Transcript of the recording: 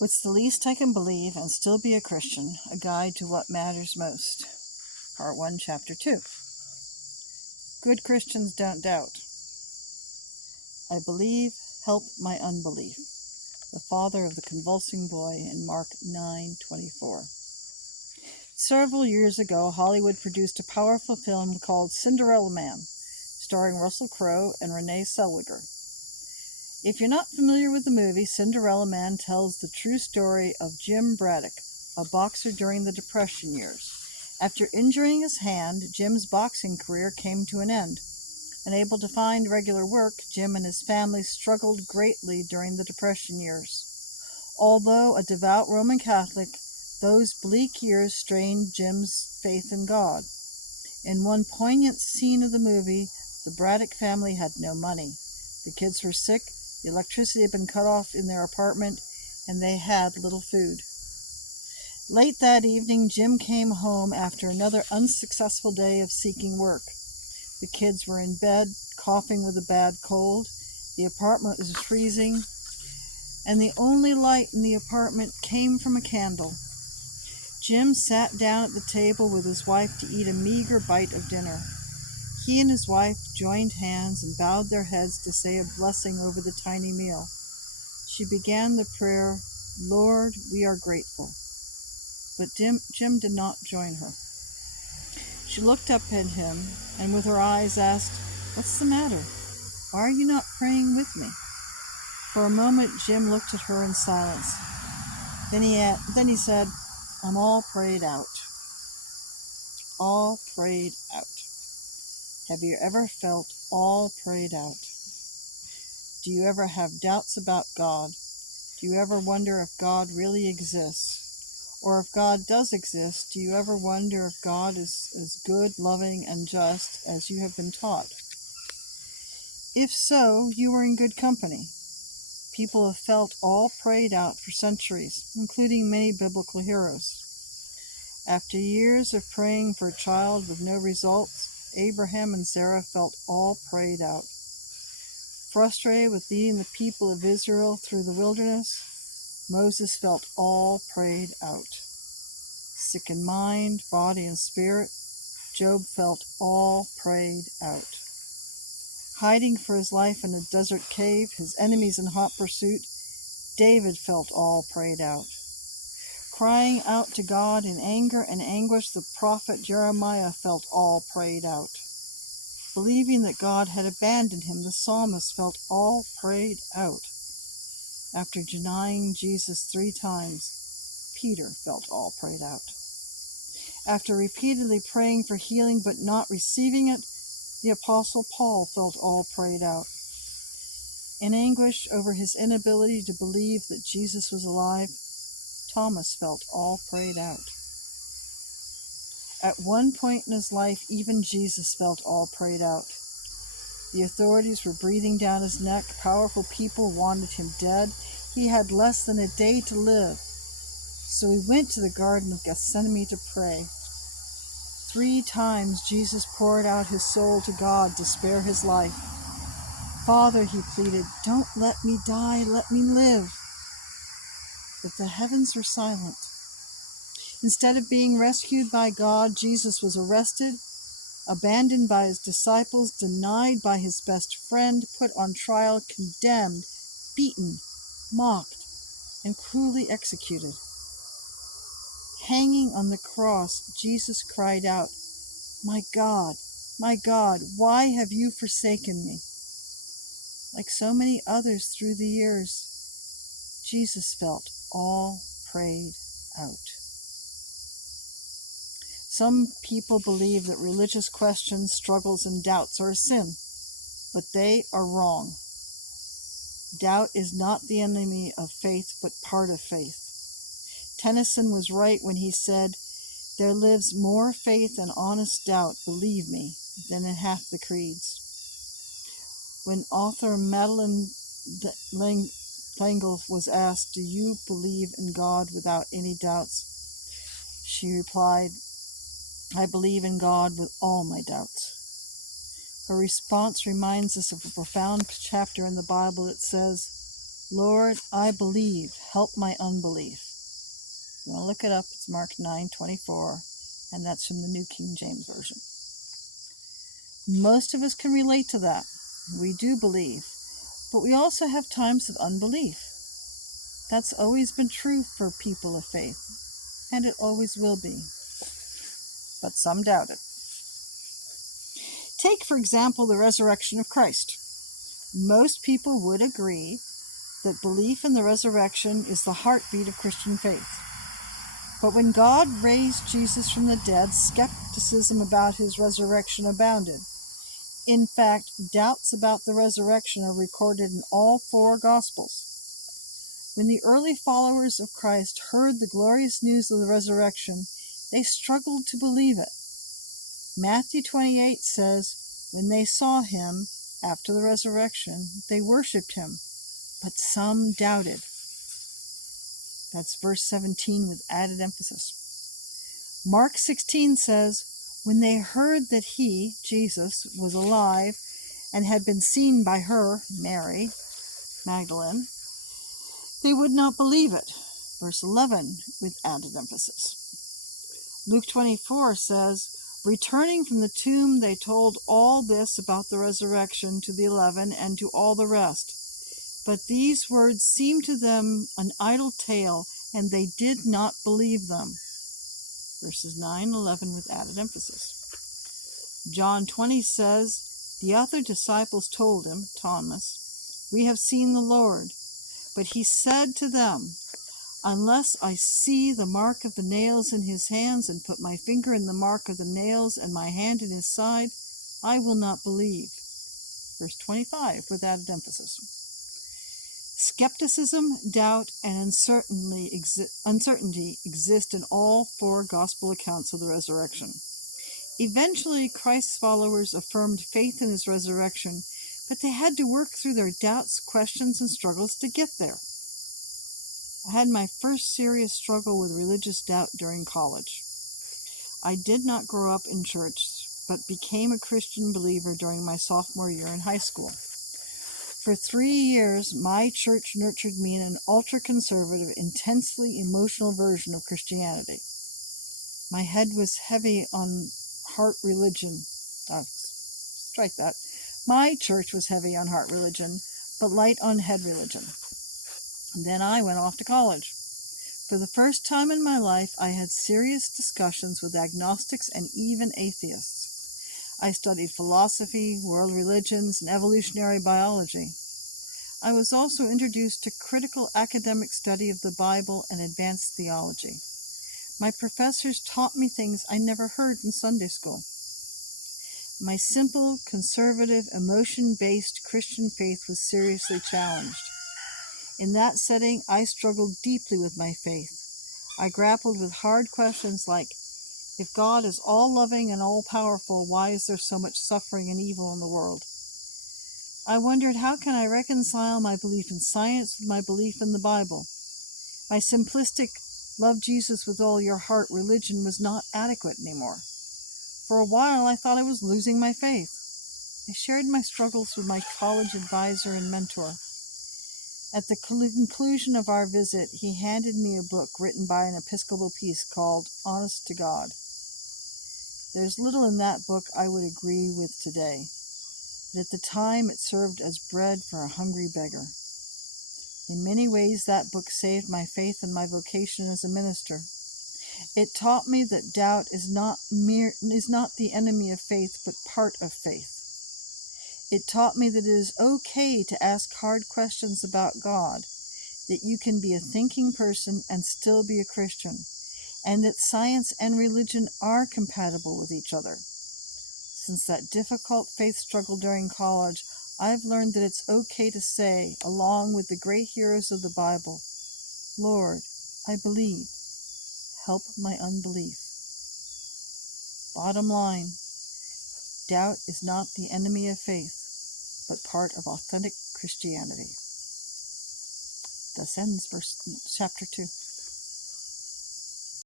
What's the least I can believe and still be a Christian? A guide to what matters most. Part 1, Chapter 2. Good Christians don't doubt. I believe, help my unbelief. The father of the convulsing boy in Mark 9:24. Several years ago, Hollywood produced a powerful film called Cinderella Man, starring Russell Crowe and Renee Zellweger. If you're not familiar with the movie, Cinderella Man tells the true story of Jim Braddock, a boxer during the Depression years. After injuring his hand, Jim's boxing career came to an end. Unable to find regular work, Jim and his family struggled greatly during the Depression years. Although a devout Roman Catholic, those bleak years strained Jim's faith in God. In one poignant scene of the movie, the Braddock family had no money. The kids were sick, the electricity had been cut off in their apartment, and they had little food. Late that evening, Jim came home after another unsuccessful day of seeking work. The kids were in bed, coughing with a bad cold. The apartment was freezing, and the only light in the apartment came from a candle. Jim sat down at the table with his wife to eat a meager bite of dinner. He and his wife joined hands and bowed their heads to say a blessing over the tiny meal. She began the prayer, "Lord, we are grateful." But Jim did not join her. She looked up at him and with her eyes asked, "What's the matter? Why are you not praying with me?" For a moment, Jim looked at her in silence. Then he said, "I'm all prayed out." All prayed out. Have you ever felt all prayed out? Do you ever have doubts about God? Do you ever wonder if God really exists? Or if God does exist, do you ever wonder if God is as good, loving, and just as you have been taught? If so, you are in good company. People have felt all prayed out for centuries, including many biblical heroes. After years of praying for a child with no results, Abraham and Sarah felt all prayed out. Frustrated with leading the people of Israel through the wilderness, Moses felt all prayed out. Sick in mind, body, and spirit, Job felt all prayed out. Hiding for his life in a desert cave, his enemies in hot pursuit, David felt all prayed out. Crying out to God in anger and anguish, the prophet Jeremiah felt all prayed out. Believing that God had abandoned him, the psalmist felt all prayed out. After denying Jesus 3 times, Peter felt all prayed out. After repeatedly praying for healing but not receiving it, the Apostle Paul felt all prayed out. In anguish over his inability to believe that Jesus was alive, Thomas felt all prayed out. At one point in his life, even Jesus felt all prayed out. The authorities were breathing down his neck. Powerful people wanted him dead. He had less than a day to live. So he went to the Garden of Gethsemane to pray. 3 times Jesus poured out his soul to God to spare his life. "Father," he pleaded, "don't let me die, let me live." But the heavens were silent. Instead of being rescued by God, Jesus was arrested, abandoned by his disciples, denied by his best friend, put on trial, condemned, beaten, mocked, and cruelly executed. Hanging on the cross, Jesus cried out, my God, why have you forsaken me?" Like so many others through the years, Jesus felt all prayed out. Some people believe that religious questions, struggles, and doubts are a sin, but they are wrong. Doubt is not the enemy of faith, but part of faith. Tennyson was right when he said, "There lives more faith and honest doubt, believe me, than in half the creeds." When author Madeleine L'Engle was asked, "Do you believe in God without any doubts?" she replied, "I believe in God with all my doubts." Her response reminds us of a profound chapter in the Bible that says, Lord, I believe, help my unbelief. You want to look it up, it's Mark 9:24, and that's from the New King James Version. Most of us can relate to that. We do believe, but we also have times of unbelief. That's always been true for people of faith, and it always will be. But some doubt it. Take, for example, the resurrection of Christ. Most people would agree that belief in the resurrection is the heartbeat of Christian faith. But when God raised Jesus from the dead, skepticism about his resurrection abounded. In fact, doubts about the resurrection are recorded in all 4 Gospels. When the early followers of Christ heard the glorious news of the resurrection, they struggled to believe it. Matthew 28 says, when they saw him after the resurrection, they worshipped him, but some doubted. That's verse 17 with added emphasis. Mark 16 says, when they heard that he, Jesus, was alive and had been seen by her, Mary Magdalene, they would not believe it. Verse 11 with added emphasis. Luke 24 says, returning from the tomb, they told all this about the resurrection to the 11 and to all the rest. But these words seemed to them an idle tale, and they did not believe them. Verses 9-11 with added emphasis. John 20 says, the other disciples told him, Thomas, we have seen the Lord. But he said to them, unless I see the mark of the nails in his hands and put my finger in the mark of the nails and my hand in his side, I will not believe. Verse 25 with added emphasis. Skepticism, doubt, and uncertainty exist in all 4 gospel accounts of the resurrection. Eventually, Christ's followers affirmed faith in his resurrection, but they had to work through their doubts, questions, and struggles to get there. I had my first serious struggle with religious doubt during college. I did not grow up in church, but became a Christian believer during my sophomore year in high school. For 3 years, my church nurtured me in an ultra-conservative, intensely emotional version of Christianity. My head was heavy on heart religion. Strike that. My church was heavy on heart religion, but light on head religion. And then I went off to college. For the first time in my life, I had serious discussions with agnostics and even atheists. I studied philosophy, world religions, and evolutionary biology. I was also introduced to critical academic study of the Bible and advanced theology. My professors taught me things I never heard in Sunday school. My simple, conservative, emotion-based Christian faith was seriously challenged. In that setting, I struggled deeply with my faith. I grappled with hard questions like, if God is all-loving and all-powerful, why is there so much suffering and evil in the world? I wondered, how can I reconcile my belief in science with my belief in the Bible? My simplistic, love Jesus with all your heart religion was not adequate anymore. For a while, I thought I was losing my faith. I shared my struggles with my college advisor and mentor. At the conclusion of our visit, he handed me a book written by an Episcopal priest called Honest to God. There's little in that book I would agree with today, but at the time it served as bread for a hungry beggar. In many ways, that book saved my faith and my vocation as a minister. It taught me that doubt is not the enemy of faith, but part of faith. It taught me that it is okay to ask hard questions about God, that you can be a thinking person and still be a Christian, and that science and religion are compatible with each other. Since that difficult faith struggle during college, I've learned that it's okay to say, along with the great heroes of the Bible, Lord, I believe. Help my unbelief. Bottom line, doubt is not the enemy of faith, but part of authentic Christianity. Thus ends chapter 2.